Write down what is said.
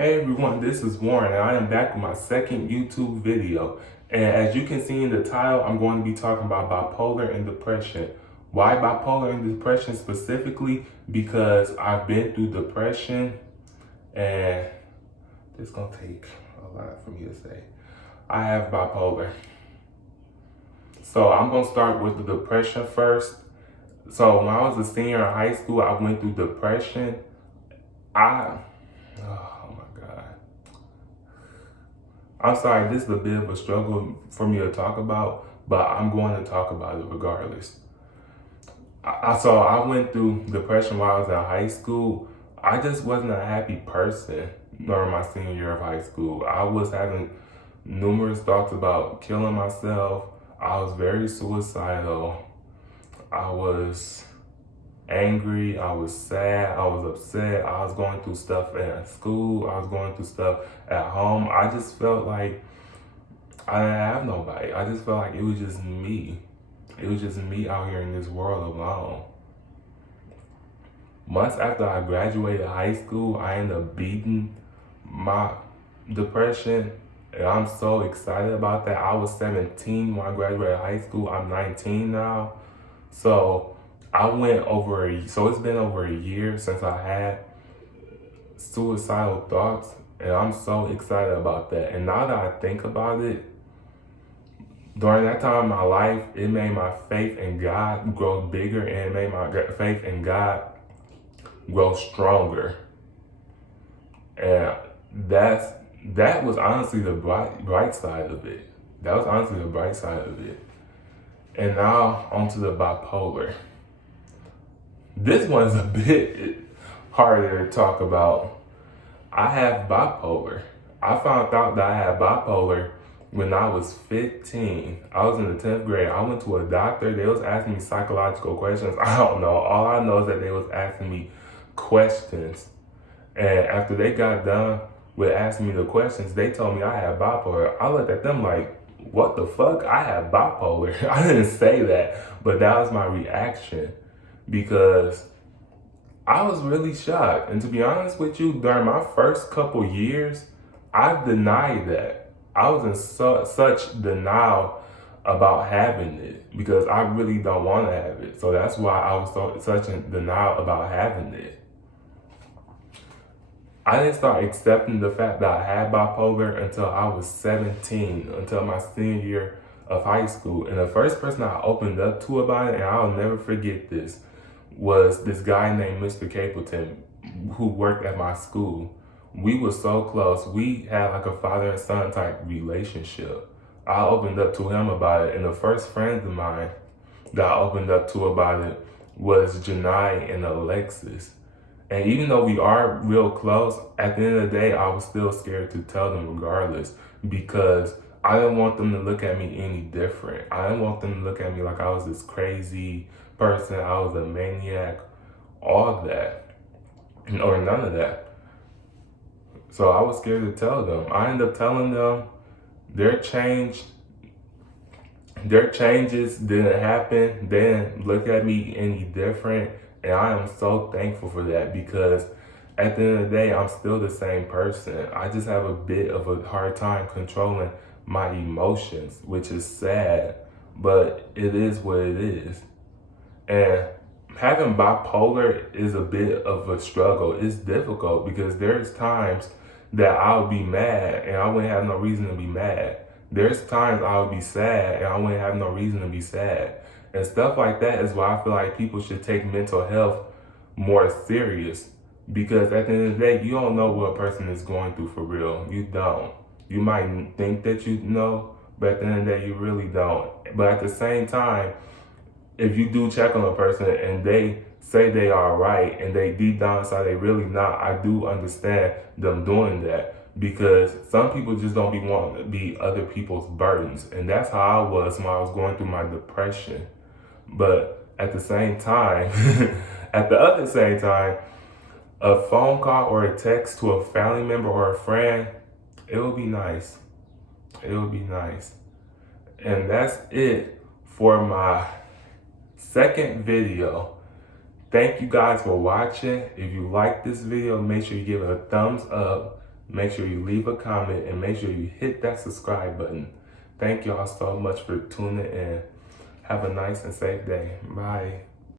Hey everyone, this is Warren and I am back with my second YouTube video. And as you can see in the title, I'm going to be talking about bipolar and depression. Why bipolar and depression specifically? Because I've been through depression and this is going to take a lot for me to say. I have bipolar. So I'm going to start with the depression first. So when I was a senior in high school, I went through depression. Oh my God. I'm sorry, this is a bit of a struggle for me to talk about, but I'm going to talk about it regardless. So I went through depression while I was in high school. I just wasn't a happy person during my senior year of high school. I was having numerous thoughts about killing myself. I was very suicidal. I was angry, I was sad, I was upset, I was going through stuff at school, I was going through stuff at home. I just felt like I didn't have nobody. I just felt like it was just me. It was just me out here in this world alone. Months after I graduated high school, I ended up beating my depression. And I'm so excited about that. I was 17 when I graduated high school. I'm 19 now. So it's been over a year since I had suicidal thoughts, and I'm so excited about that. And now that I think about it, during that time in my life, it made my faith in God grow bigger, and it made my faith in God grow stronger. And that was honestly the bright side of it. That was honestly the bright side of it. And now onto the bipolar. This one's a bit harder to talk about. I have bipolar. I found out that I had bipolar when I was 15. I was in the 10th grade. I went to a doctor. They was asking me psychological questions. I don't know. All I know is that they was asking me questions. And after they got done with asking me the questions, they told me I had bipolar. I looked at them like, what the fuck? I have bipolar. I didn't say that, but that was my reaction because I was really shocked. And to be honest with you, during my first couple years, I denied that. I was in such denial about having it because I really don't want to have it. So that's why I was such in denial about having it. I didn't start accepting the fact that I had bipolar until I was 17, until my senior year of high school. And the first person I opened up to about it, and I'll never forget this, was this guy named Mr. Capleton who worked at my school. We were so close. We had like a father and son type relationship. I opened up to him about it, and the first friends of mine that I opened up to about it was Janai and Alexis. And even though we are real close, at the end of the day, I was still scared to tell them regardless because I didn't want them to look at me any different. I didn't want them to look at me like I was this crazy person, I was a maniac, all of that, or none of that. So I was scared to tell them. I ended up telling them their changes didn't happen. They didn't look at me any different. And I am so thankful for that because at the end of the day, I'm still the same person. I just have a bit of a hard time controlling my emotions, which is sad, but it is what it is. And having bipolar is a bit of a struggle. It's difficult because there's times that I'll be mad and I wouldn't have no reason to be mad. There's times I'll be sad and I wouldn't have no reason to be sad. And stuff like that is why I feel like people should take mental health more serious. Because at the end of the day, you don't know what a person is going through for real. You don't. You might think that you know, but at the end of the day, you really don't. But at the same time, if you do check on a person and they say they are right and they deep down inside they really not, I do understand them doing that. Because some people just don't be wanting to be other people's burdens. And that's how I was when I was going through my depression. But at the same time, a phone call or a text to a family member or a friend, it would be nice. It would be nice. And that's it for my second video. Thank you guys for watching. If you like this video, make sure you give it a thumbs up. Make sure you leave a comment and make sure you hit that subscribe button. Thank y'all so much for tuning in. Have a nice and safe day. Bye.